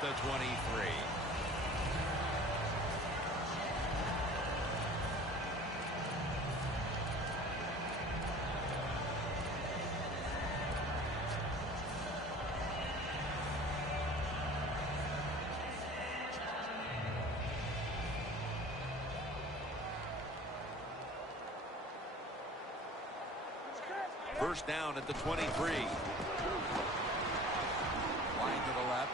the 23. First down at the 23. Wide to the left.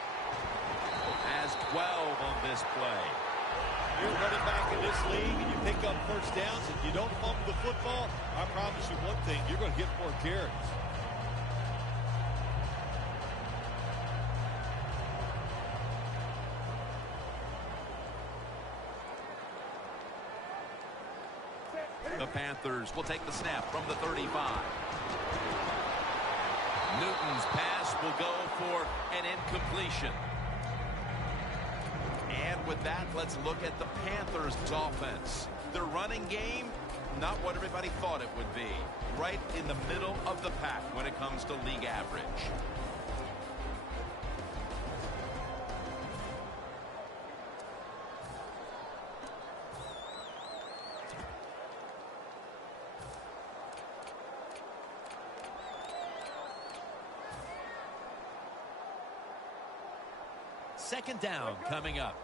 Has 12 on this play. You're running back in this league and you pick up first downs and you don't fumble the football, I promise you one thing, you're going to get more carries. The Panthers will take the snap from the 35. Newton's pass will go for an incompletion. And with that, let's look at the Panthers' offense. Their running game, not what everybody thought it would be. Right in the middle of the pack when it comes to league average. Second down coming up.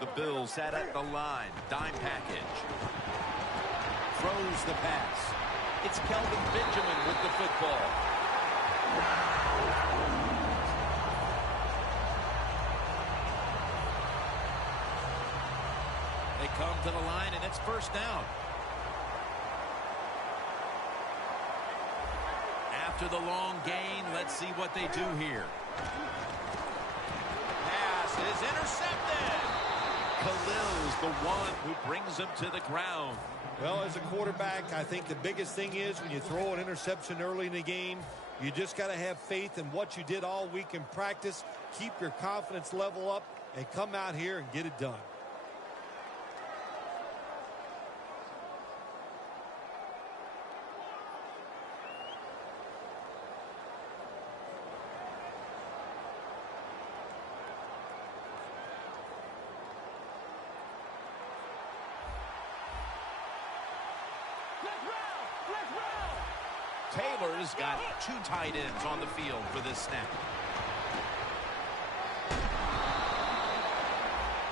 The Bills sat at the line. Dime package. Throws the pass. It's Kelvin Benjamin with the football. They come to the line, and it's first down. After the long gain, let's see what they do here. Pass is intercepted. Khalil's the one who brings him to the ground. Well, as a quarterback, I think the biggest thing is when you throw an interception early in the game, you just got to have faith in what you did all week in practice, keep your confidence level up, and come out here and get it done. Taylor's got two tight ends on the field for this snap.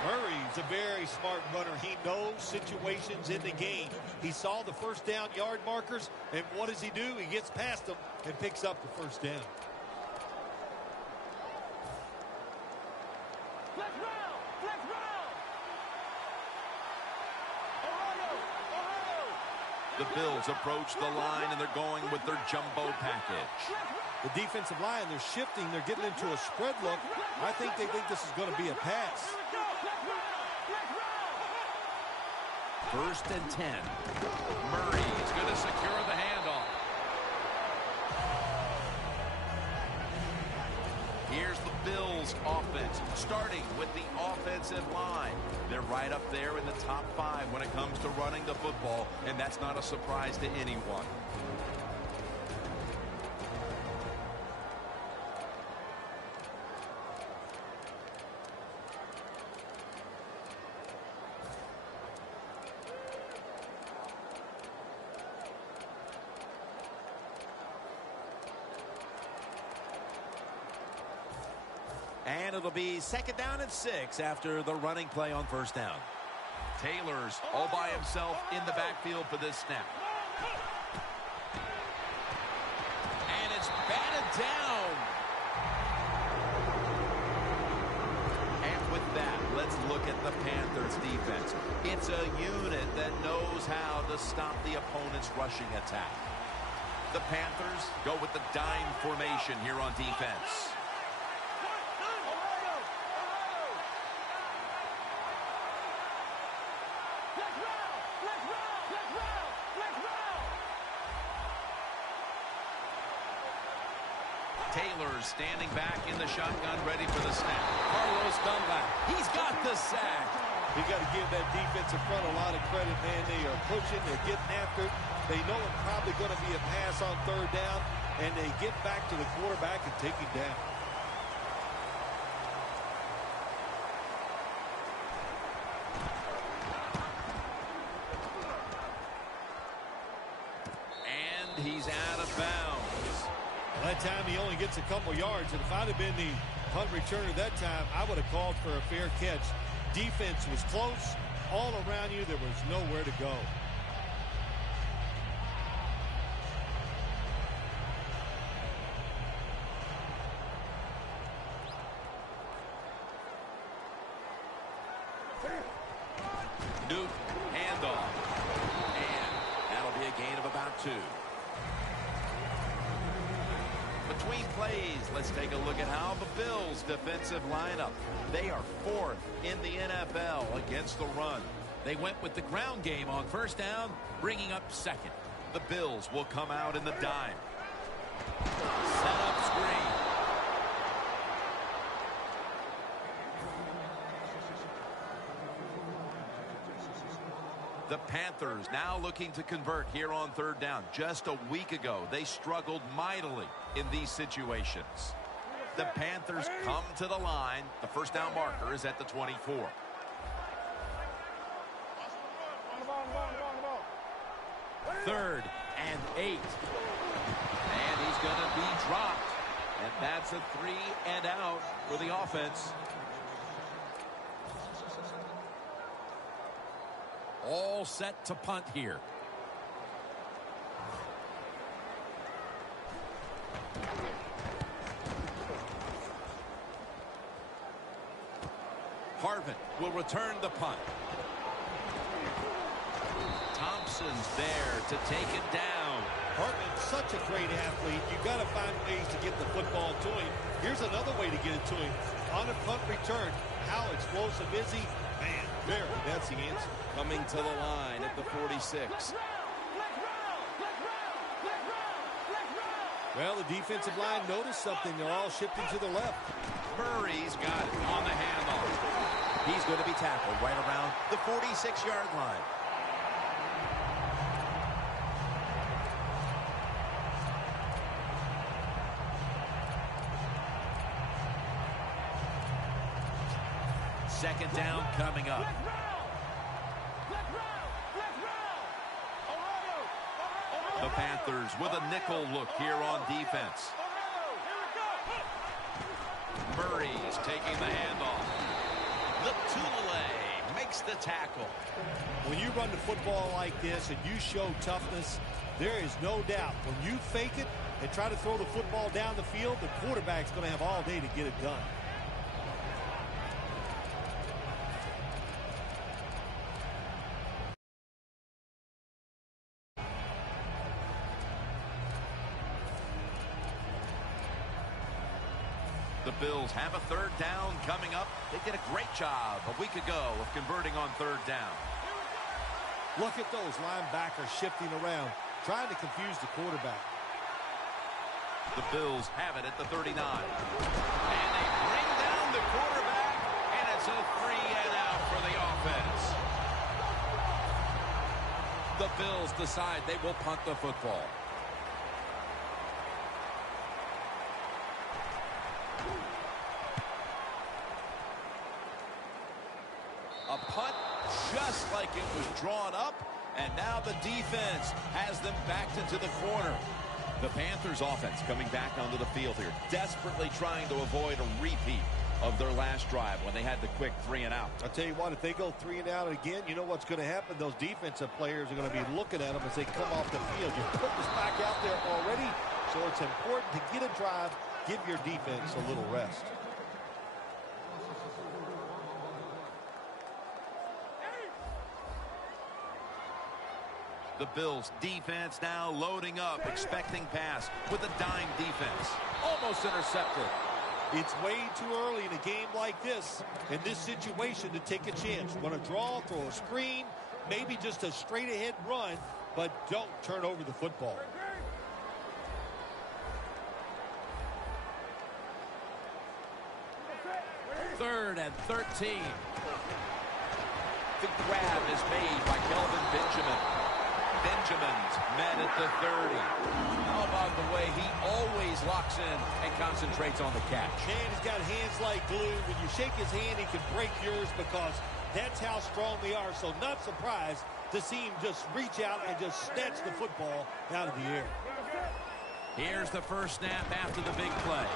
Murray's a very smart runner. He knows situations in the game. He saw the first down yard markers, and what does he do? He gets past them and picks up the first down. The Bills approach the line, and they're going with their jumbo package. The defensive line, they're shifting. They're getting into a spread look. I think they think this is going to be a pass. First and 10. Murray's going to secure the handoff. Here's the Bills offense, starting with the offensive line. They're right up there in the top 5 when it comes to running the football, and that's not a surprise to anyone. And it'll be second down and 6 after the running play on first down. Taylor's all by himself in the backfield for this snap. And it's batted down. And with that, let's look at the Panthers defense. It's a unit that knows how to stop the opponent's rushing attack. The Panthers go with the dime formation here on defense. Taylor's standing back in the shotgun, ready for the snap. Carlos Dunlap, he's got the sack. You got to give that defensive front a lot of credit, man. They are pushing. They're getting after it. They know it's probably going to be a pass on third down, and they get back to the quarterback and take him down. And he's out of bounds. Well, that time he only gets a couple yards, and if I'd have been the punt returner that time, I would have called for a fair catch. Defense was close. All around you, there was nowhere to go. Newt, handoff. And that'll be a gain of about 2. Between plays, let's take a look at how the Bills' defensive lineup. They are 4th in the NFL against the run. They went with the ground game on first down, bringing up 2nd. The Bills will come out in the dime. Set up screen. The Panthers now looking to convert here on third down. Just a week ago, they struggled mightily in these situations. The Panthers come to the line. The first down marker is at the 24. Third and 8. And he's going to be dropped. And that's a 3 and out for the offense. All set to punt here. Harvin will return the punt. Thompson's there to take it down. Hartman's such a great athlete. You've got to find ways to get the football to him. Here's another way to get it to him. On a punt return, how explosive is he? Man, there, that's the answer. Coming to the line at the 46. Well, the defensive line noticed something. They're all shifting to the left. Murray's got it on the handoff. He's going to be tackled right around the 46-yard line. Second down coming up. The Panthers with a nickel look here on defense. Murray's taking the handoff. Liptulele makes the tackle. When you run the football like this and you show toughness, there is no doubt when you fake it and try to throw the football down the field, the quarterback's going to have all day to get it done. The Bills have a third down coming up. They did a great job a week ago of converting on third down. Look at those linebackers shifting around, trying to confuse the quarterback. The Bills have it at the 39. And they bring down the quarterback, and it's a 3 and out for the offense. The Bills decide they will punt the football. A punt just like it was drawn up, and now the defense has them backed into the corner. The Panthers offense coming back onto the field here, desperately trying to avoid a repeat of their last drive when they had the quick 3 and out. I'll tell you what, if they go 3 and out again, you know what's going to happen? Those defensive players are going to be looking at them as they come off the field. You put this back out there already, so it's important to get a drive, give your defense a little rest. The Bills defense now loading up, expecting pass with a dime defense. Almost intercepted. It's way too early in a game like this, in this situation, to take a chance. Want to draw, throw a screen, maybe just a straight ahead run, but don't turn over the football. Third and 13. perfect grab is made by Kelvin Benjamin. Benjamin's met at the 30. How about the way he always locks in and concentrates on the catch? Man, he's got hands like glue. When you shake his hand, he can break yours because that's how strong they are. So not surprised to see him just reach out and just snatch the football out of the air. Here's the first snap after the big play.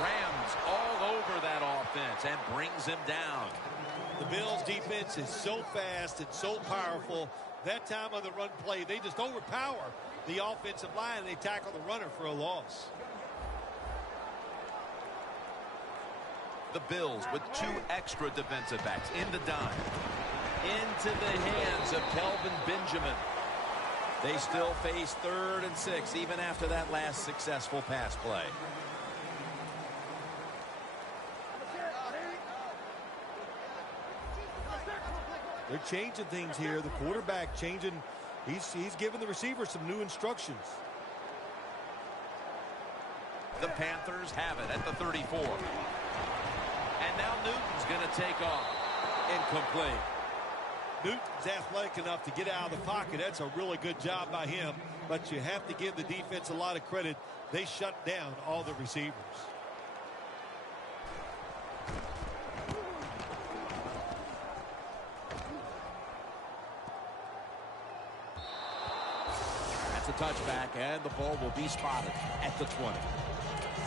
Rams all over that offense and brings him down. The Bills' defense is so fast and so powerful. That time on the run play, they just overpower the offensive line, and they tackle the runner for a loss. The Bills with 2 extra defensive backs in the dime. Into the hands of Kelvin Benjamin. They still face 3rd and 6 even after that last successful pass play. They're changing things here. The quarterback changing. He's giving the receiver some new instructions. The Panthers have it at the 34. And now Newton's going to take off. Incomplete. Newton's athletic enough to get out of the pocket. That's a really good job by him. But you have to give the defense a lot of credit. They shut down all the receivers. That's a touchback, and the ball will be spotted at the 20.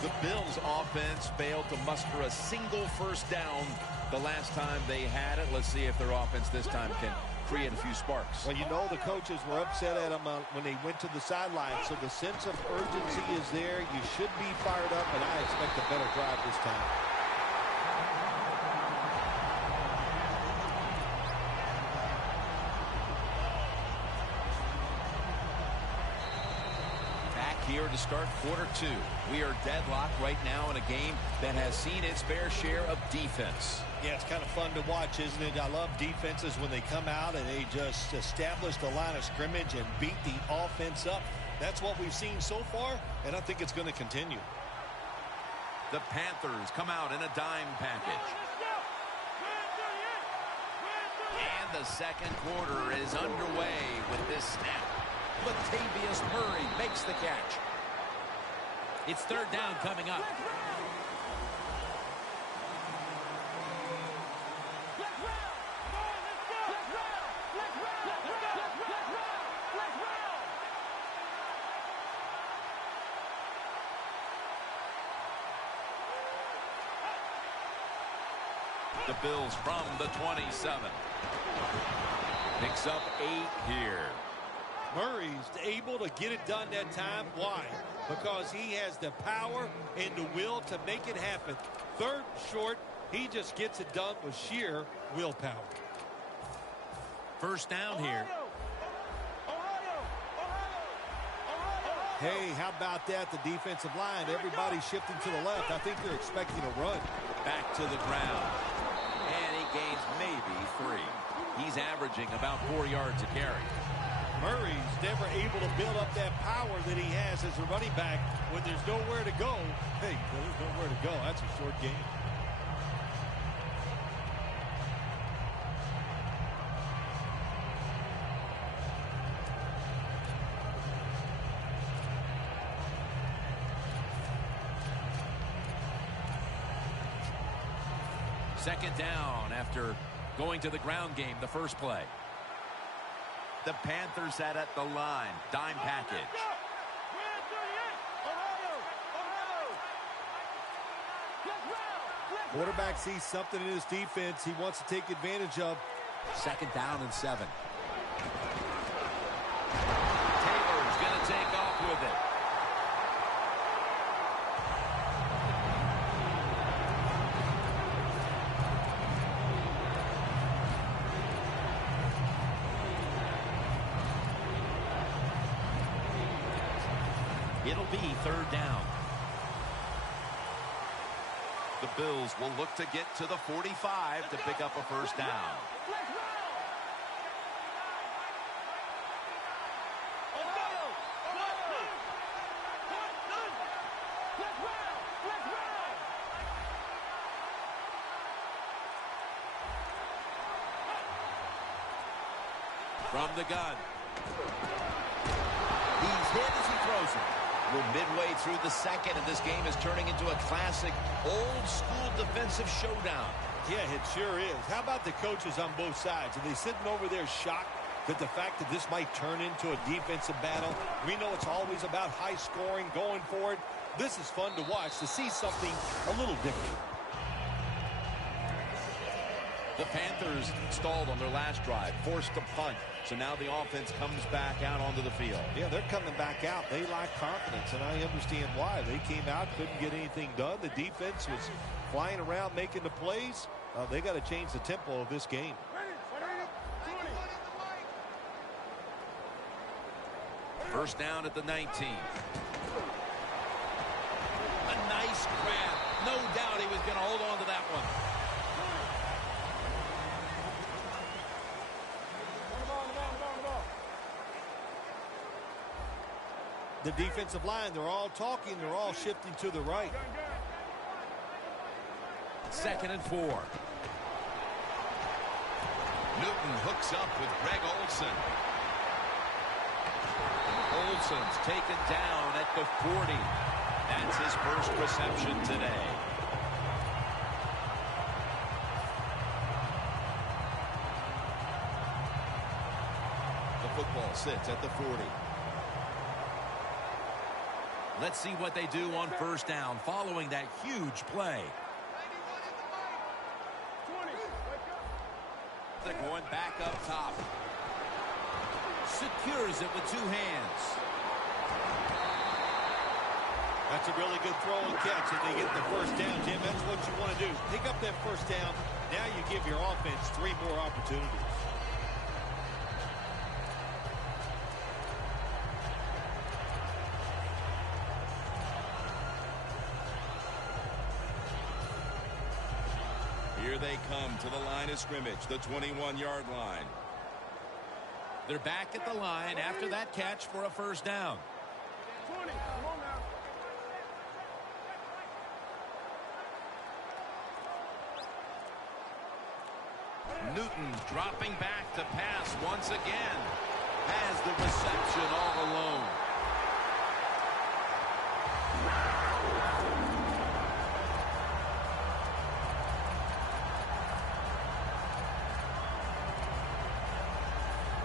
The Bills offense failed to muster a single first down the last time they had it. Let's see if their offense this time can create a few sparks. Well, you know the coaches were upset at them when they went to the sideline, so the sense of urgency is there. You should be fired up, and I expect a better drive this time. Here to start quarter 2. We are deadlocked right now in a game that has seen its fair share of defense. Yeah, it's kind of fun to watch, isn't it? I love defenses when they come out and they just establish the line of scrimmage and beat the offense up. That's what we've seen so far, and I think it's going to continue. The Panthers come out in a dime package. And the second quarter is underway with this snap. Latavius Murray makes the catch. It's 3rd down coming up. The Bills from the 27. Picks up 8 here. Murray's able to get it done that time. Why? Because he has the power and the will to make it happen. 3rd short, he just gets it done with sheer willpower. First down here. Hey, how about that? The defensive line, everybody shifting to the left. I think they're expecting a run. Back to the ground. And he gains maybe 3. He's averaging about 4 yards a carry. Murray's never able to build up that power that he has as a running back when there's nowhere to go. Hey, there's nowhere to go. That's a short game. Second down after going to the ground game the first play. The Panthers sat at the line. Dime package. Quarterback sees something in his defense he wants to take advantage of. 2nd down and 7. Taylor's going to take off with it. It'll be 3rd down. The Bills will look to get to the 45 to pick up a first down. From the gun. He's hit as he throws it. We're midway through the second, and this game is turning into a classic old-school defensive showdown. Yeah, it sure is. How about the coaches on both sides? Are they sitting over there shocked that the fact that this might turn into a defensive battle? We know it's always about high scoring, going for it. This is fun to watch, to see something a little different. The Panthers stalled on their last drive, forced to punt. So now the offense comes back out onto the field. Yeah, they're coming back out. They lack confidence, and I understand why. They came out, couldn't get anything done. The defense was flying around, making the plays. They got to change the tempo of this game. First down at the 19. A nice grab. No doubt he was going to hold on to that one. The defensive line, they're all talking. They're all shifting to the right. 2nd and 4. Newton hooks up with Greg Olsen. Olsen's taken down at the 40. That's his first reception today. The football sits at the 40. Let's see what they do on first down following that huge play. They're going back up top. Secures it with 2 hands. That's a really good throw and catch, and they get the first down, Jim. That's what you want to do. Pick up that first down. Now you give your offense 3 more opportunities. Here they come to the line of scrimmage, the 21-yard line. They're back at the line after that catch for a first down. 20, come on now. Newton dropping back to pass once again. Has the reception all alone.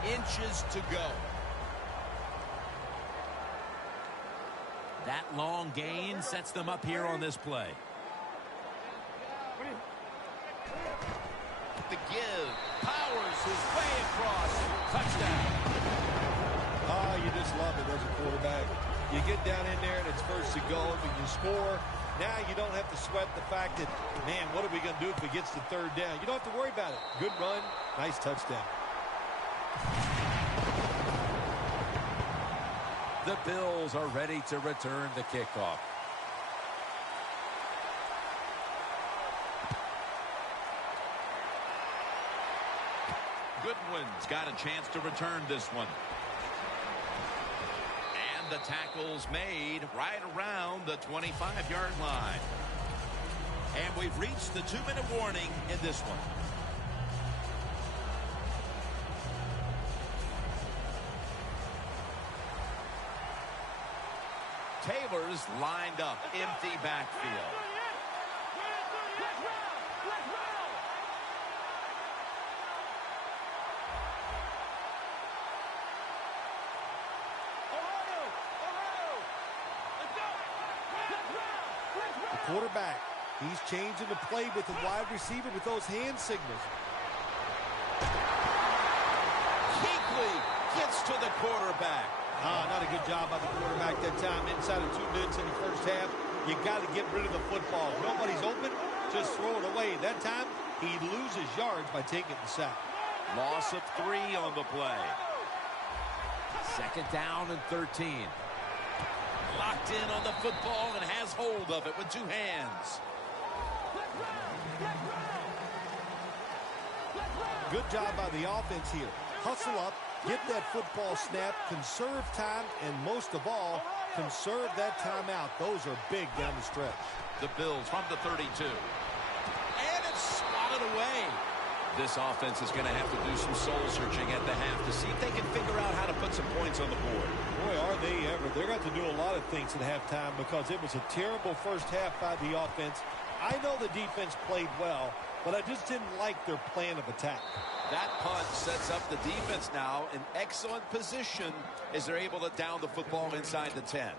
Inches to go. That long gain sets them up here on this play. The give. Powers his way across. Touchdown. Oh, you just love it as a quarterback. You get down in there and it's first to go and you score. Now you don't have to sweat the fact that, man, what are we going to do if it gets to 3rd down? You don't have to worry about it. Good run. Nice touchdown. The Bills are ready to return the kickoff. Goodwin's got a chance to return this one. And the tackle's made right around the 25-yard line. And we've reached the 2-minute warning in this one. Taylor's lined up, empty backfield. The quarterback, he's changing the play with the wide receiver with those hand signals. Kuechly gets to the quarterback. Not a good job by the quarterback that time. Inside of 2 minutes in the first half, you got to get rid of the football. Nobody's open, just throw it away. That time, he loses yards by taking the sack. Loss of 3 on the play. 2nd down and 13. Locked in on the football and has hold of it with 2 hands. Good job by the offense here. Hustle up, get that football snap, conserve time, and most of all, conserve that timeout. Those are big down the stretch. The Bills from the 32. And it's swatted away. This offense is going to have to do some soul-searching at the half to see if they can figure out how to put some points on the board. Boy, are they ever. They're going to do a lot of things at halftime because it was a terrible first half by the offense. I know the defense played well, but I just didn't like their plan of attack. That punt sets up the defense now in excellent position as they're able to down the football inside the 10.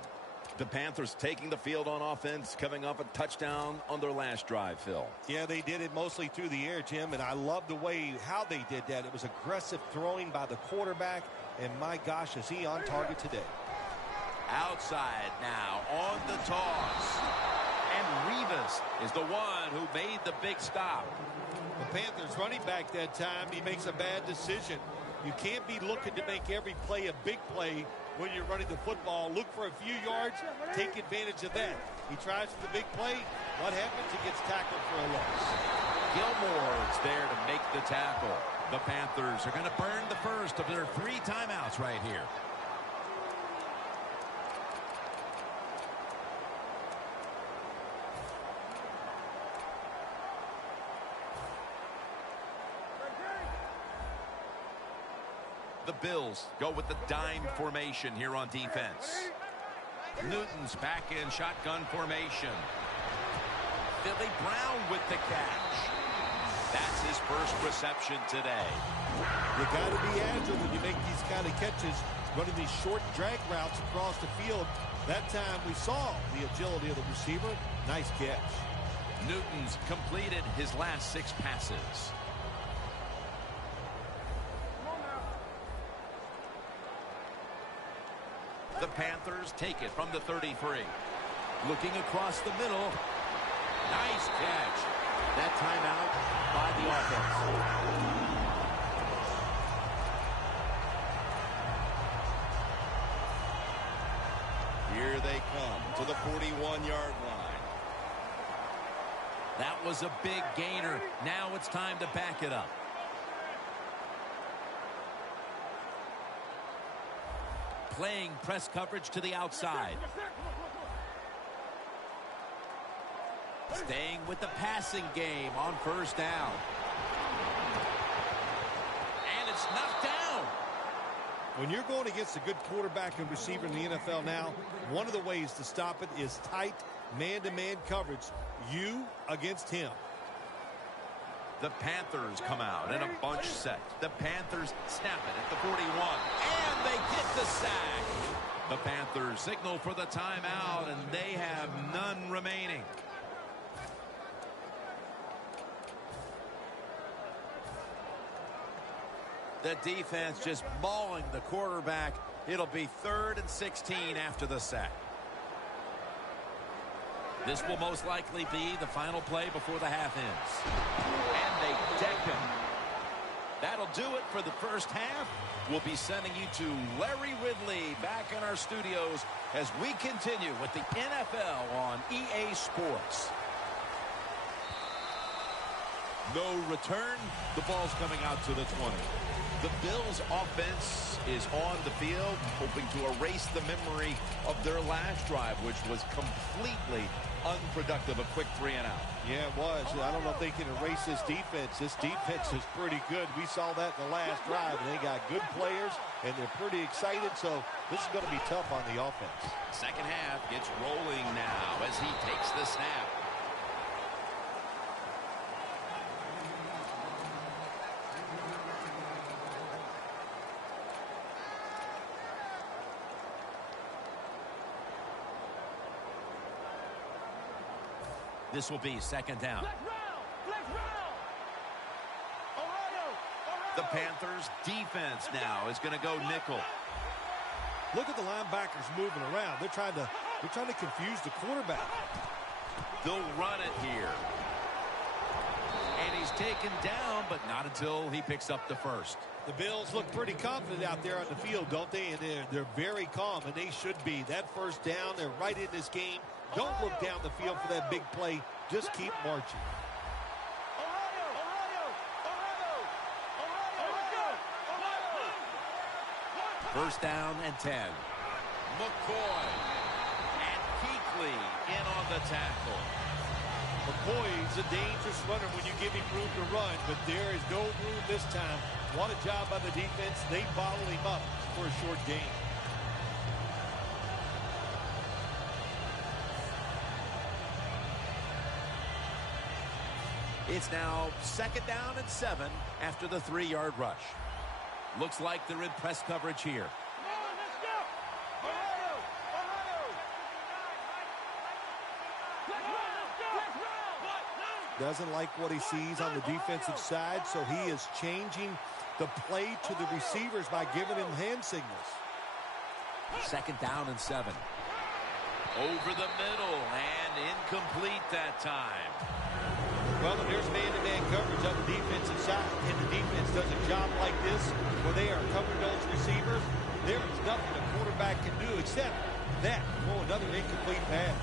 The Panthers taking the field on offense, coming off a touchdown on their last drive, Phil. Yeah, they did it mostly through the air, Jim, and I love the way how they did that. It was aggressive throwing by the quarterback, and my gosh, is he on target today. Outside now on the toss. And Rivas is the one who made the big stop. The Panthers running back that time, he makes a bad decision. You can't be looking to make every play a big play when you're running the football. Look for a few yards, take advantage of that. He tries for the big play. What happens? He gets tackled for a loss. Gilmore's there to make the tackle. The Panthers are going to burn the first of their 3 timeouts right here. The Bills go with the dime formation here on defense. Newton's back in shotgun formation. Billy Brown with the catch. That's his first reception today. You got to be agile when you make these kind of catches, running these short drag routes across the field. That time we saw the agility of the receiver. Nice catch. Newton's completed his last 6 passes. The Panthers take it from the 33. Looking across the middle. Nice catch. That timeout by the offense. Here they come to the 41-yard line. That was a big gainer. Now it's time to back it up. Playing press coverage to the outside. Staying with the passing game on first down. And it's knocked down. When you're going against a good quarterback and receiver in the NFL now, one of the ways to stop it is tight man-to-man coverage. You against him. The Panthers come out in a bunch set. The Panthers snap it at the 41. And they get the sack. The Panthers signal for the timeout, and they have none remaining. The defense just mauling the quarterback. It'll be 3rd and 16 after the sack. This will most likely be the final play before the half ends. And they deck him. That'll do it for the first half. We'll be sending you to Larry Ridley back in our studios as we continue with the NFL on EA Sports. No return. The ball's coming out to the 20. The Bills offense is on the field, hoping to erase the memory of their last drive, which was completely unproductive, a quick 3-and-out. Yeah, it was. I don't know if they can erase this defense. This defense is pretty good. We saw that in the last drive, and they got good players, and they're pretty excited, so this is going to be tough on the offense. Second half gets rolling now as he takes the snap. This will be second down. The Panthers defense now is going to go nickel. Look at the linebackers moving around. They're trying to confuse the quarterback. They'll run it here. And he's taken down, but not until he picks up the first. The Bills look pretty confident out there on the field, don't they? And they're very calm, and they should be. That first down, they're right in this game. Don't look down the field for that big play. Just keep marching. First down and 10. McCoy and Kuechly in on the tackle. McCoy's a dangerous runner when you give him room to run, but there is no room this time. What a job by the defense. They bottled him up for a short gain. It's now 2nd down and 7 after the 3-yard rush. Looks like they're in press coverage here. Doesn't like what he sees on the defensive side, so he is changing the play to the receivers by giving him hand signals. 2nd down and 7. Over the middle and incomplete that time. Well, there's man-to-man coverage on the defensive side, and the defense does a job like this where they are covering those receivers. There is nothing a quarterback can do except that, throw another incomplete pass.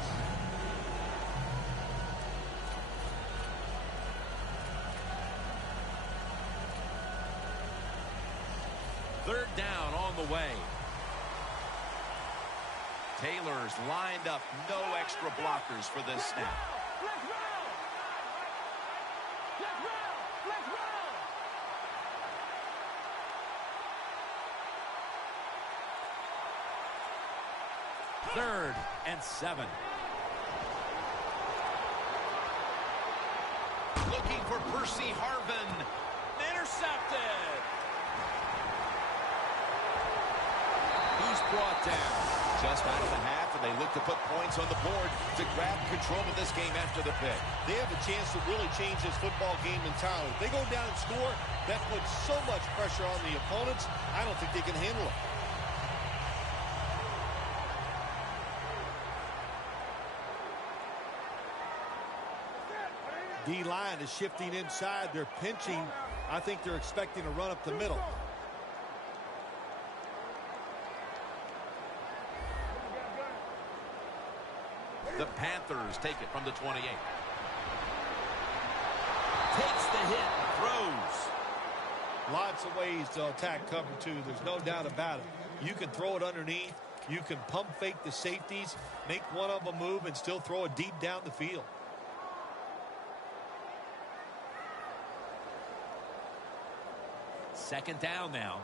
Third down on the way. Taylor's lined up. No extra blockers for this snap. Third and 7. Looking for Percy Harvin. Intercepted. He's brought down. Just out of the half, and they look to put points on the board to grab control of this game after the pick. They have a chance to really change this football game entirely. If they go down and score, that puts so much pressure on the opponents, I don't think they can handle it. D-line is shifting inside. They're pinching. I think they're expecting a run up the middle. The Panthers take it from the 28. Takes the hit, throws. Lots of ways to attack cover two. There's no doubt about it. You can throw it underneath. You can pump fake the safeties, make one of them move, and still throw it deep down the field. Second down now.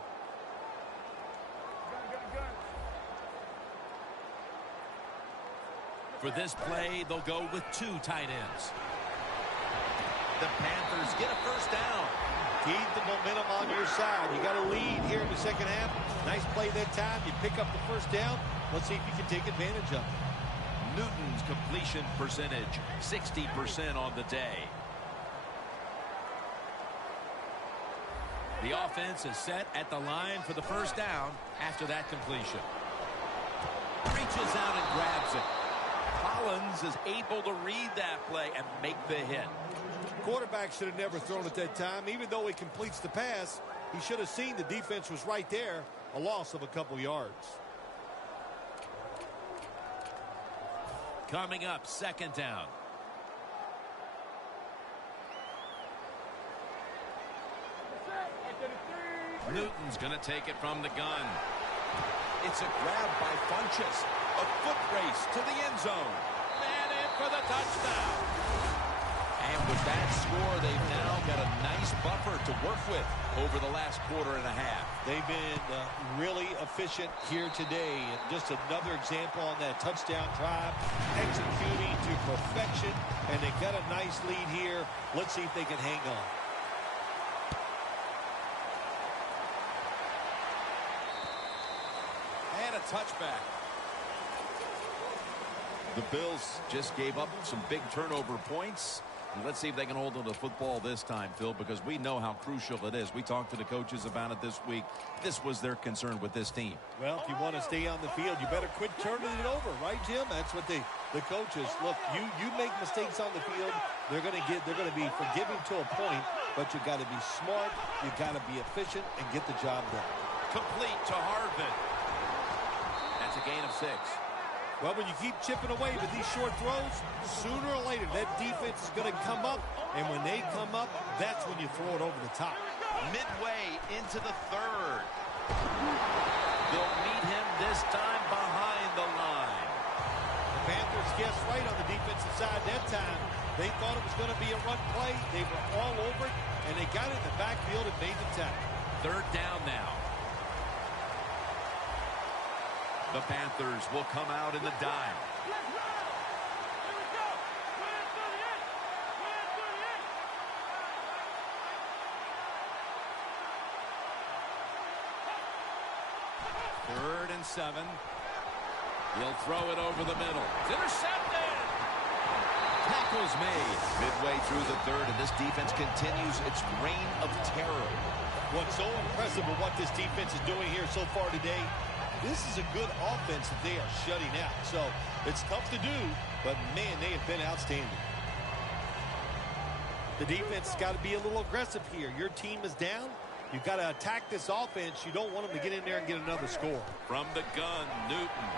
For this play, they'll go with 2 tight ends. The Panthers get a first down. Keep the momentum on your side. You got a lead here in the second half. Nice play that time. You pick up the first down. Let's see if you can take advantage of it. Newton's completion percentage, 60% on the day. The offense is set at the line for the first down after that completion. Reaches out and grabs it. Collins is able to read that play and make the hit. Quarterback should have never thrown it that time. Even though he completes the pass, he should have seen the defense was right there. A loss of a couple yards. Coming up, second down. Newton's going to take it from the gun. It's a grab by Funchess. A foot race to the end zone. And in for the touchdown. And with that score, they've now got a nice buffer to work with over the last quarter and a half. They've been really efficient here today. And just another example on that touchdown drive. Executing to perfection. And they got a nice lead here. Let's see if they can hang on. And a touchback. The Bills just gave up some big turnover points. And let's see if they can hold on to the football this time, Phil, because we know how crucial it is. We talked to the coaches about it this week. This was their concern with this team. Well, if you want to stay on the field, you better quit turning it over, right, Jim? That's what the coaches look. You make mistakes on the field, they're going to be forgiving to a point, but you got to be smart, you got to be efficient, and get the job done. Complete to Harvin. That's a gain of 6. Well, when you keep chipping away with these short throws, sooner or later that defense is going to come up, and when they come up, that's when you throw it over the top. Midway into the third. They'll meet him this time behind the line. The Panthers guessed right on the defensive side that time. They thought it was going to be a run play. They were all over it, and they got it in the backfield and made the tackle. Third down now. The Panthers will come out in the dime. Third and 7. He'll throw it over the middle. It's intercepted. Tackles made. Midway through the third, and this defense continues its reign of terror. What's so impressive with what this defense is doing here so far today, this is a good offense that they are shutting out. So it's tough to do, but man, they have been outstanding. The defense has got to be a little aggressive here. Your team is down. You've got to attack this offense. You don't want them to get in there and get another score. From the gun, Newton.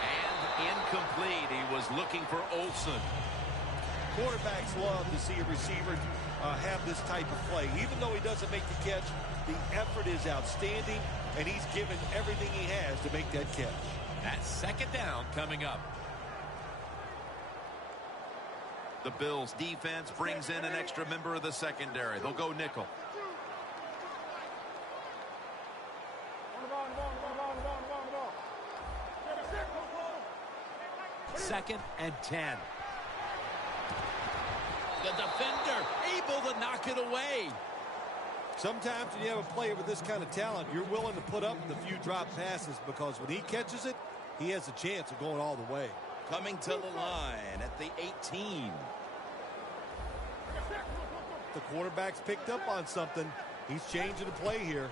And incomplete. He was looking for Olsen. Quarterbacks love to see a receiver have this type of play. Even though he doesn't make the catch, the effort is outstanding, and he's given everything he has to make that catch. That's second down coming up. The Bills defense brings in an extra member of the secondary. They'll go nickel. Second and 10. The defender able to knock it away. Sometimes when you have a player with this kind of talent, you're willing to put up with a few drop passes because when he catches it, he has a chance of going all the way. Coming to the line at the 18. The quarterback's picked up on something. He's changing the play here.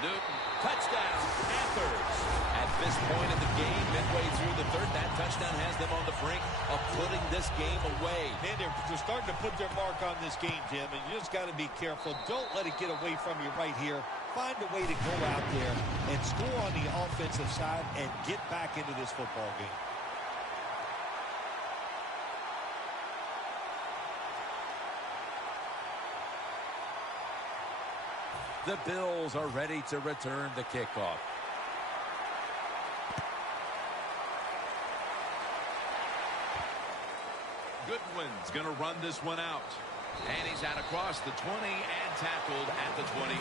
Newton, touchdown, Panthers. At this point in the game, midway through the third, that touchdown has them on the brink of putting this game away. Man, they're starting to put their mark on this game, Jim, and you just got to be careful. Don't let it get away from you right here. Find a way to go out there and score on the offensive side and get back into this football game. The Bills are ready to return the kickoff. Goodwin's going to run this one out. And he's out across the 20 and tackled at the 21.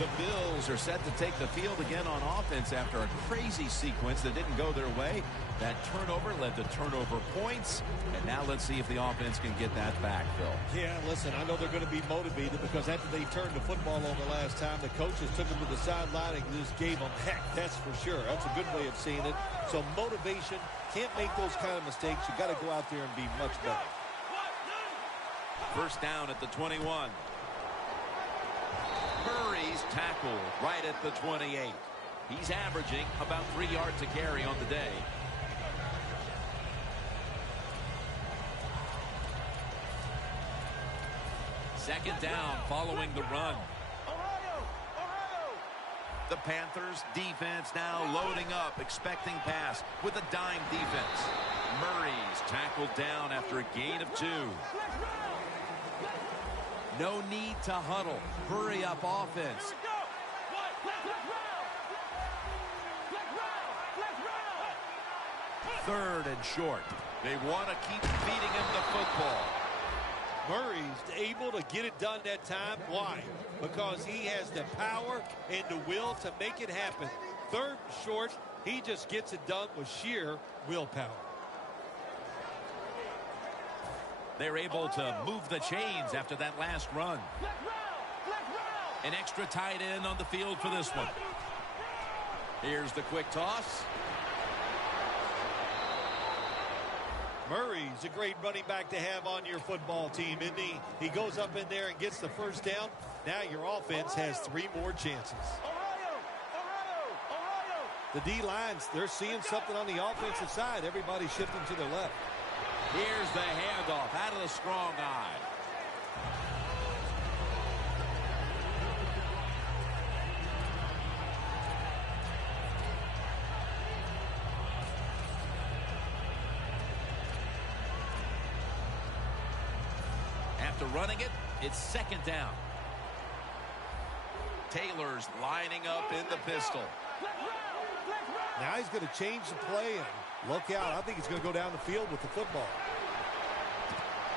The Bills are set to take the field again on offense after a crazy sequence that didn't go their way. That turnover led to turnover points. And now let's see if the offense can get that back, Phil. Yeah, listen, I know they're going to be motivated because after they turned the football over last time, the coaches took them to the sideline and just gave them heck, that's for sure. That's a good way of seeing it. So motivation, can't make those kind of mistakes. You got to go out there and be much better. First down at the 21. Murray's tackled right at the 28. He's averaging about 3 yards a carry on the day. Second down following the run. The Panthers defense now loading up, expecting pass with a dime defense. Murray's tackled down after a gain of 2. No need to huddle. Hurry up offense. Third and short. They want to keep feeding him the football. Murray's able to get it done that time. Why? Because he has the power and the will to make it happen. Third and short, he just gets it done with sheer willpower. They're able to move the chains after that last run. An extra tight end on the field for this one. Here's the quick toss. Murray's a great running back to have on your football team, isn't he? He goes up in there and gets the first down. Now your offense has 3 more chances. The D-lines, they're seeing something on the offensive side. Everybody's shifting to their left. Here's the handoff out of the strong eye. After running it, it's second down. Taylor's lining up in the pistol. Now he's going to change the play, and look out. I think he's going to go down the field with the football.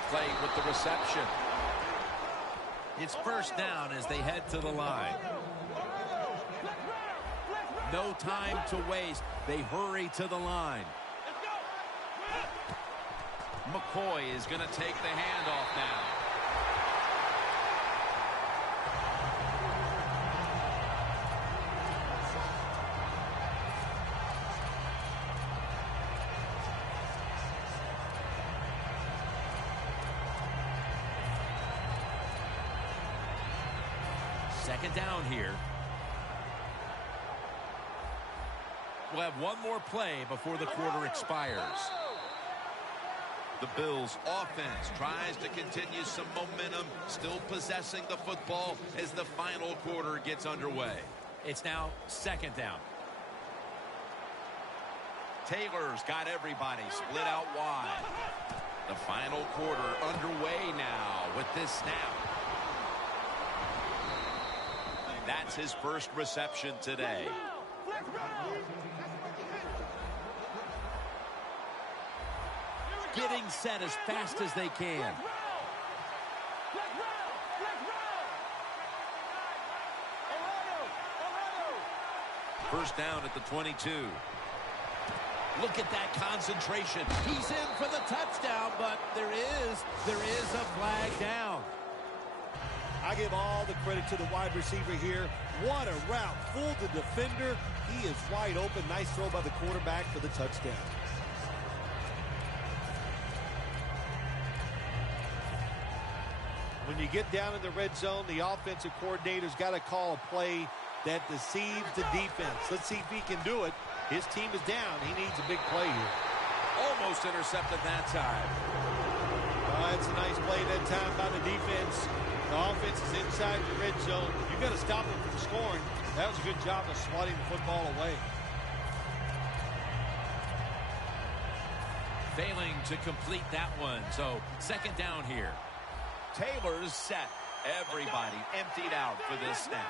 Play with the reception. It's first down as they head to the line. No time to waste. They hurry to the line. McCoy is going to take the handoff now. Second down here. We'll have one more play before the quarter expires. The Bills offense tries to continue some momentum, still possessing the football as the final quarter gets underway. It's now second down. Taylor's got everybody split out wide. The final quarter underway now with this snap. That's his first reception today. Getting set as fast as they can. First down at the 22. Look at that concentration. He's in for the touchdown, but there is a flag down. I give all the credit to the wide receiver here. What a route. Fooled the defender. He is wide open. Nice throw by the quarterback for the touchdown. When you get down in the red zone, the offensive coordinator's got to call a play that deceives the defense. Let's see if he can do it. His team is down. He needs a big play here. Almost intercepted that time. That's a nice play that time by the defense. The offense is inside the red zone. You've got to stop them from scoring. That was a good job of swatting the football away. Failing to complete that one. So second down here. Taylor's set. Everybody emptied out for this snap.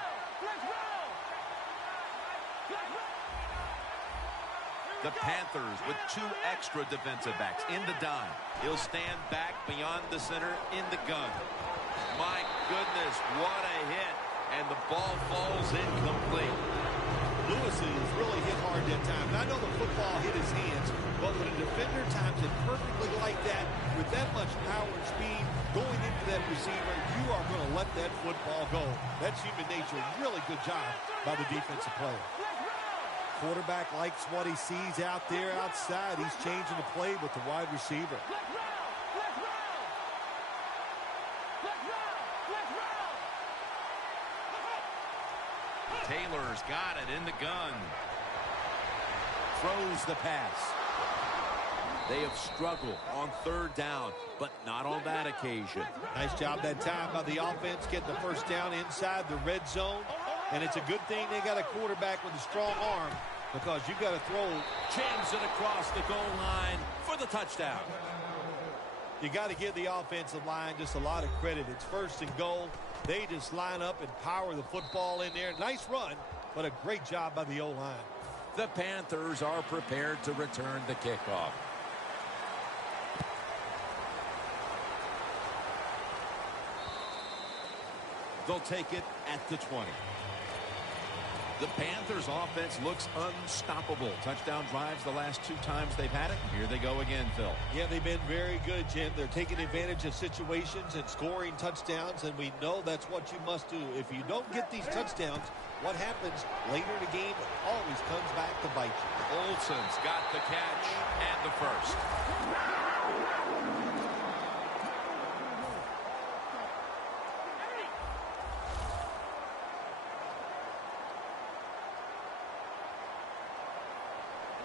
The Panthers with two extra defensive backs in the dime. He'll stand back beyond the center in the gun. My goodness, what a hit. And the ball falls incomplete. Lewis is really hit hard that time. And I know the football hit his hands, but when a defender times it perfectly like that, with that much power and speed going into that receiver, you are going to let that football go. That's human nature. Really good job by the defensive player. Quarterback likes what he sees out there outside. He's changing the play with the wide receiver. Taylor's got it in the gun. Throws the pass. They have struggled on third down, but not on that occasion. Nice job that time by the offense getting the first down inside the red zone. And it's a good thing they got a quarterback with a strong arm, because you've got to throw. Jams it across the goal line for the touchdown. You got to give the offensive line just a lot of credit. It's first and goal. They just line up and power the football in there. Nice run, but a great job by the O-line. The Panthers are prepared to return the kickoff. They'll take it at the 20. The Panthers offense looks unstoppable. Touchdown drives the last two times they've had it. Here they go again, Phil. Yeah, they've been very good, Jim. They're taking advantage of situations and scoring touchdowns, and we know that's what you must do. If you don't get these touchdowns, what happens later in the game, it always comes back to bite you. Olsen's got the catch and the first.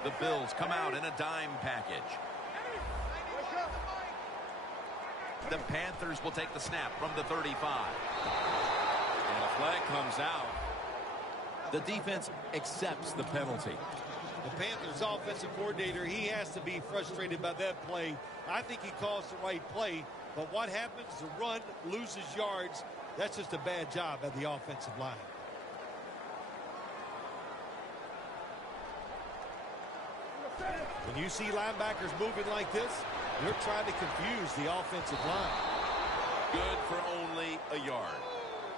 The Bills come out in a dime package. The Panthers will take the snap from the 35. And a flag comes out. The defense accepts the penalty. The Panthers offensive coordinator, he has to be frustrated by that play. I think he calls the right play, but what happens? The run loses yards. That's just a bad job at the offensive line. When you see linebackers moving like this, they're trying to confuse the offensive line. Good for only a yard.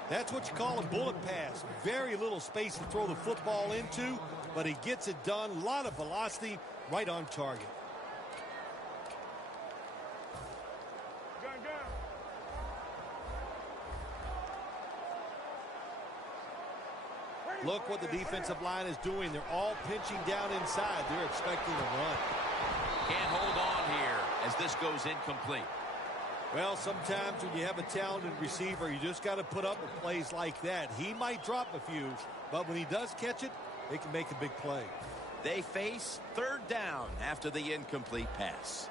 That's what you call a bullet pass. Very little space to throw the football into, but he gets it done. A lot of velocity, right on target. Gun, gun. Look what the defensive line is doing. They're all pinching down inside. They're expecting a run. Can't hold on here as this goes incomplete. Well, sometimes when you have a talented receiver, you just got to put up with plays like that. He might drop a few, but when he does catch it, they can make a big play. They face third down after the incomplete pass.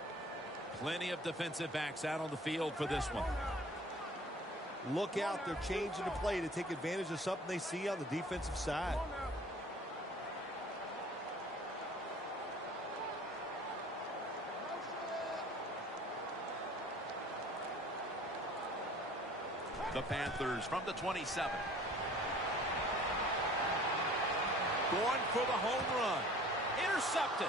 Plenty of defensive backs out on the field for this one. Look out, they're changing the play to take advantage of something they see on the defensive side. The Panthers from the 27. Going for the home run. Intercepted.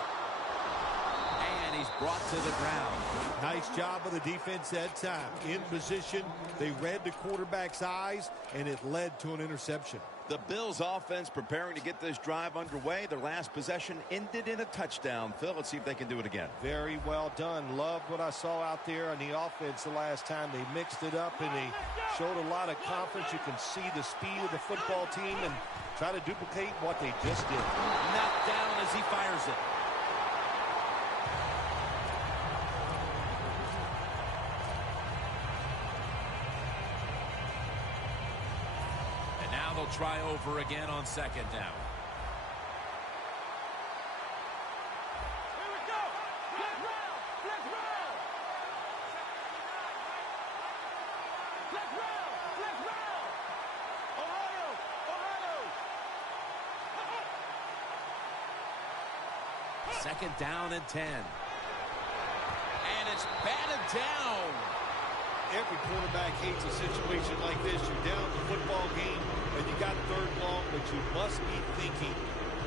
And he's brought to the ground. Nice job of the defense that time. In position, they read the quarterback's eyes, and it led to an interception. The Bills offense preparing to get this drive underway. Their last possession ended in a touchdown. Phil, let's see if they can do it again. Very well done. Loved what I saw out there on the offense the last time. They mixed it up, and they showed a lot of confidence. You can see the speed of the football team and try to duplicate what they just did. Knocked down as he fires it. They'll try over again on second down. Here we go. Let's round. Let's round. Let's round. Let's round. Ohio. Ohio. Second down and 10. And it's batted down. Every quarterback hates a situation like this. You're down the football game, and you got third long, but you must be thinking,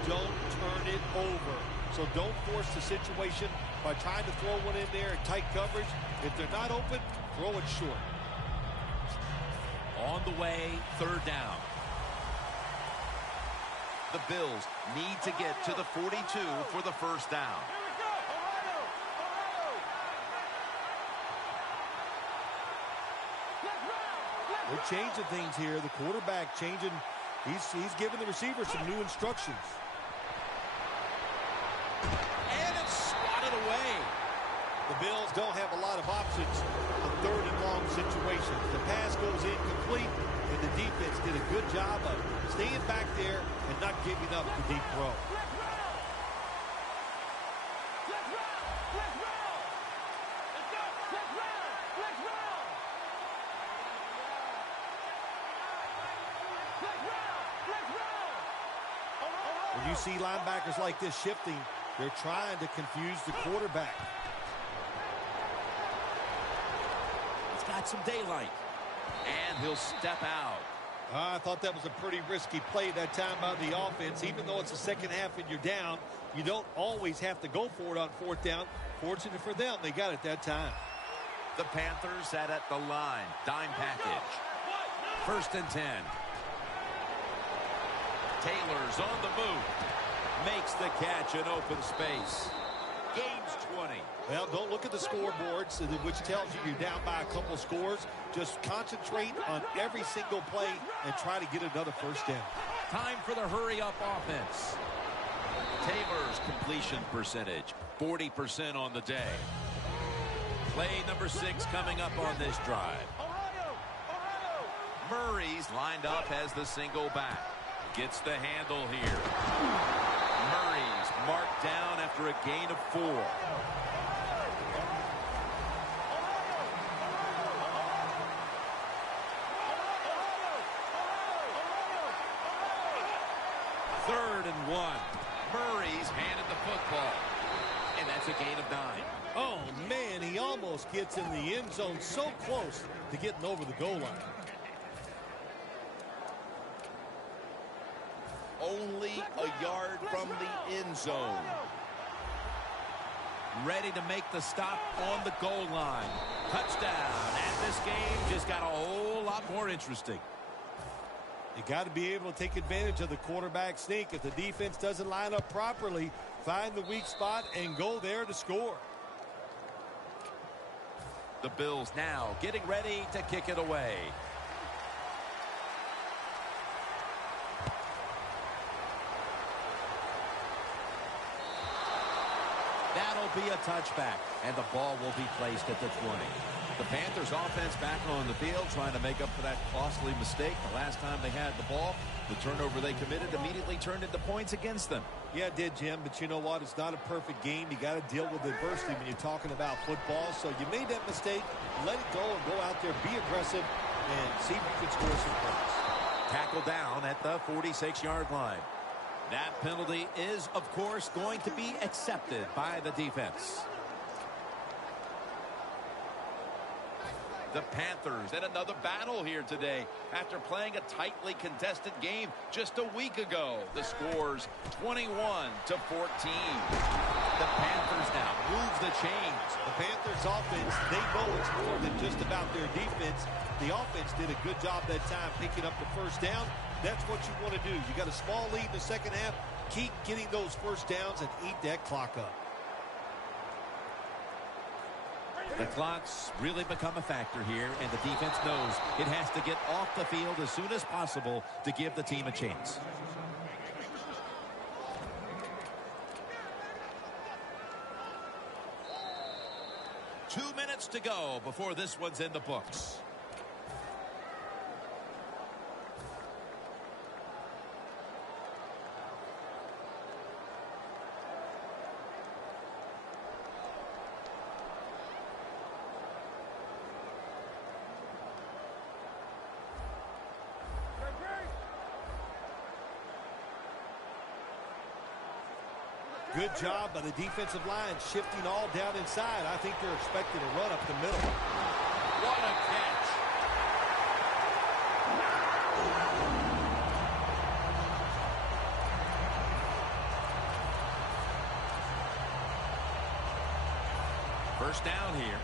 don't turn it over. So don't force the situation by trying to throw one in there in tight coverage. If they're not open, throw it short. On the way, third down. The Bills need to get to the 42 for the first down. Here we go. Ohio. Ohio. Let's round. They're changing things here. The quarterback changing. He's giving the receiver some new instructions. And it's swatted away. The Bills don't have a lot of options on third and long situations. The pass goes incomplete, and the defense did a good job of staying back there and not giving up the deep throw. Let's round. Let's round. Let's round. Let's go. Let's round. Let's round. Let's round. Let's round. Ohio. When you see linebackers like this shifting, they're trying to confuse the quarterback. He's got some daylight. And he'll step out. I thought that was a pretty risky play that time by the offense. Even though it's the second half and you're down, you don't always have to go for it on fourth down. Fortunate for them, they got it that time. The Panthers set at the line. Dime package. First and 10. Taylor's on the move. Makes the catch in open space. Gains 20. Well, don't look at the scoreboards, which tells you you're down by a couple scores. Just concentrate on every single play and try to get another first down. Time for the hurry-up offense. Taylor's completion percentage, 40% on the day. Play number 6 coming up on this drive. Ohio. Ohio. Murray's lined up as the single back. Gets the handle here. Murray's marked down after a gain of 4. Third and 1. Murray's handed the football. And that's a gain of 9. Oh, man, he almost gets in the end zone, so close to getting over the goal line. Only a yard from the end zone. ready to make the stop on the goal line. Touchdown. And this game just got a whole lot more interesting. You got to be able to take advantage of the quarterback sneak. If the defense doesn't line up properly, find the weak spot and go there to score. The Bills now getting ready to kick it away. That'll be a touchback, and the ball will be placed at the 20. The Panthers offense back on the field trying to make up for that costly mistake. The last time they had the ball, the turnover they committed immediately turned into points against them. Yeah, it did, Jim, but you know what? It's not a perfect game. You got to deal with adversity when you're talking about football. So you made that mistake, let it go and go out there, be aggressive, and see if you can score some points. Tackle down at the 46-yard line. That penalty is, of course, going to be accepted by the defense. The Panthers in another battle here today after playing a tightly contested game just a week ago. The score's 21-14. The Panthers now move the chains. The Panthers offense, they know it's more than just about their defense. The offense did a good job that time picking up the first down. That's what you want to do. You got a small lead in the second half. Keep getting those first downs and eat that clock up. The clock's really become a factor here, and the defense knows it has to get off the field as soon as possible to give the team a chance. Two minutes to go before this one's in the books. Good job by the defensive line shifting all down inside. I think they're expecting a run up the middle. What a catch. First down here.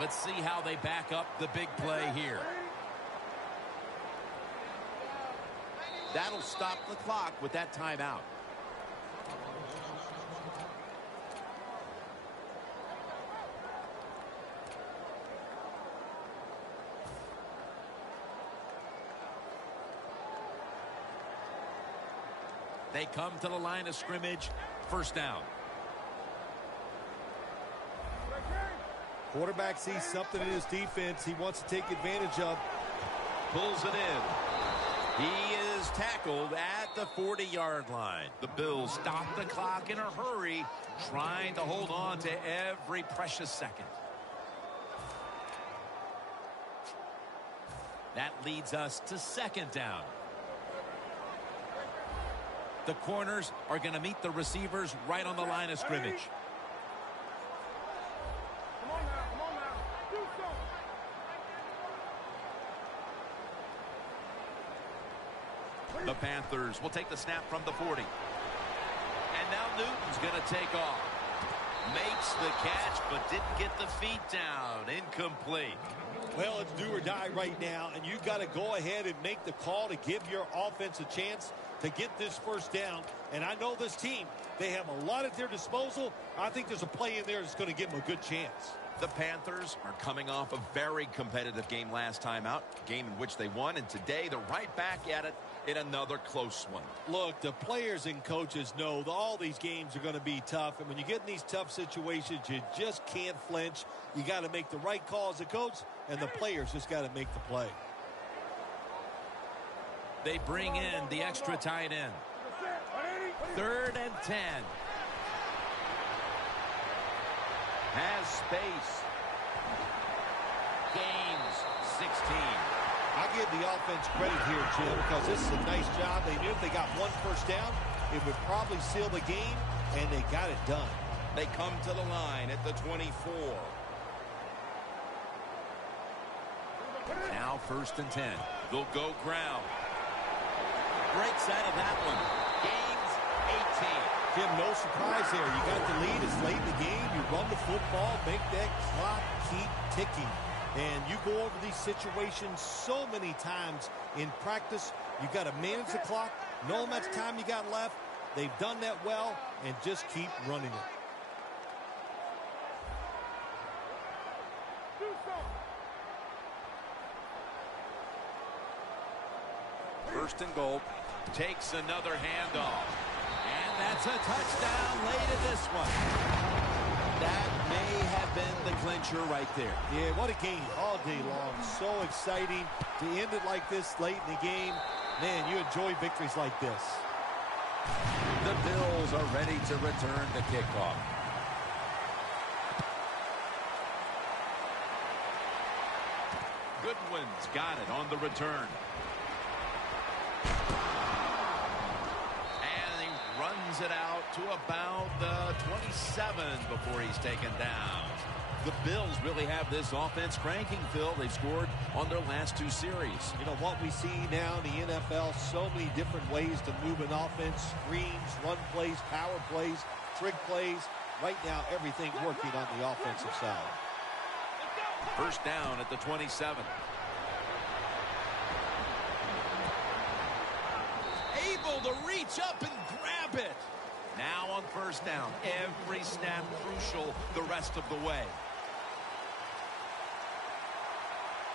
Let's see how they back up the big play here. That'll stop the clock with that timeout. They come to the line of scrimmage. First down. Quarterback sees something in his defense he wants to take advantage of. Pulls it in. He is tackled at the 40-yard line. The Bills stop the clock in a hurry, trying to hold on to every precious second. That leads us to second down. The corners are going to meet the receivers right on the line of scrimmage. The Panthers will take the snap from the 40. And now Newton's going to take off. Makes the catch, but didn't get the feet down. Incomplete. Well, it's do or die right now, and you've got to go ahead and make the call to give your offense a chance to get this first down. And I know this team, they have a lot at their disposal. I think there's a play in there that's going to give them a good chance. The Panthers are coming off a very competitive game last time out, a game in which they won, and today they're right back at it in another close one. Look, the players and coaches know that all these games are going to be tough, and when you get in these tough situations, you just can't flinch. You got to make the right call as a coach, and the players just got to make the play. They bring in the extra tight end. 3rd and 10. Has space. Gains 16. I'll give the offense credit here, Jim, because this is a nice job. They knew if they got one first down, it would probably seal the game, and they got it done. They come to the line at the 24. Now 1st and 10. They'll go ground. Breaks out of that one. Gains 18. Jim, no surprise there. You got the lead. It's late in the game. You run the football, make that clock keep ticking. And you go over these situations so many times in practice. You got to manage the clock, know how much time you got left. They've done that well, and just keep running it. First and goal. Takes another handoff. And that's a touchdown late in this one. That may have been the clincher right there. Yeah, what a game all day long. So exciting to end it like this late in the game. Man, you enjoy victories like this. The Bills are ready to return the kickoff. Goodwin's got it on the return. And he runs it out to about the 27 before he's taken down. The Bills really have this offense cranking, Phil. They've scored on their last 2 series. You know, what we see now in the NFL, so many different ways to move an offense. Screens, run plays, power plays, trick plays. Right now, everything working on the offensive side. First down at the 27. Able to reach up and grab it. Now on first down. Every snap crucial the rest of the way.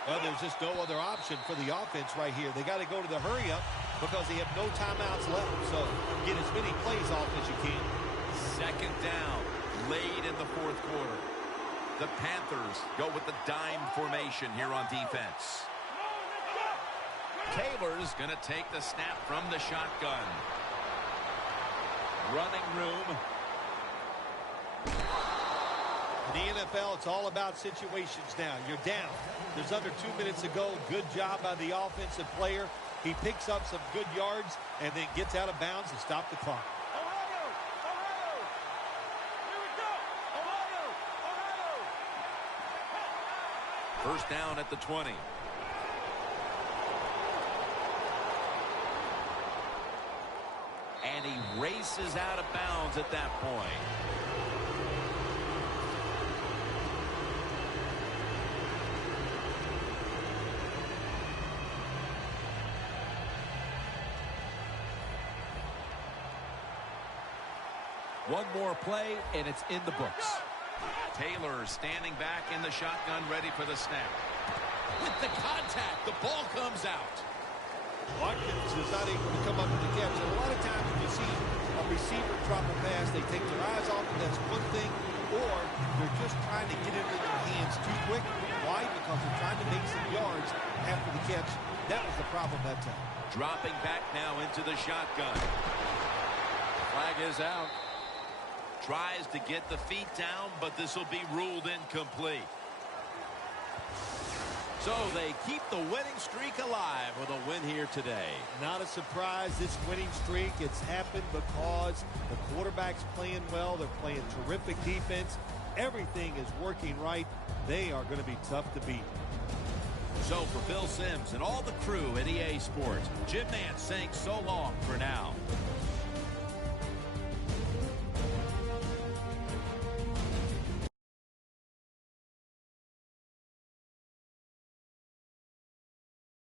Well, there's just no other option for the offense right here. They got to go to the hurry up because they have no timeouts left. So get as many plays off as you can. Second down, late in the fourth quarter. The Panthers go with the dime formation here on defense. Taylor's going to take the snap from the shotgun. Running room. In the NFL, it's all about situations now. You're down. There's under 2 minutes to go. Good job by the offensive player. He picks up some good yards and then gets out of bounds to stop the clock. First down at the 20. And he races out of bounds at that point. One more play, and it's in the books. Taylor standing back in the shotgun, ready for the snap. With the contact, the ball comes out. Watkins is not able to come up with the catch. And a lot of times when you see a receiver drop a pass, they take their eyes off it. That's one thing. Or they're just trying to get it in their hands too quick. Why? Because they're trying to make some yards after the catch. That was the problem that time. Dropping back now into the shotgun. Flag is out. Tries to get the feet down, but this will be ruled incomplete. So they keep the winning streak alive with a win here today. Not a surprise, this winning streak. It's happened because the quarterback's playing well. They're playing terrific defense. Everything is working right. They are going to be tough to beat. So for Bill Sims and all the crew at EA Sports, Jim Nance saying so long for now.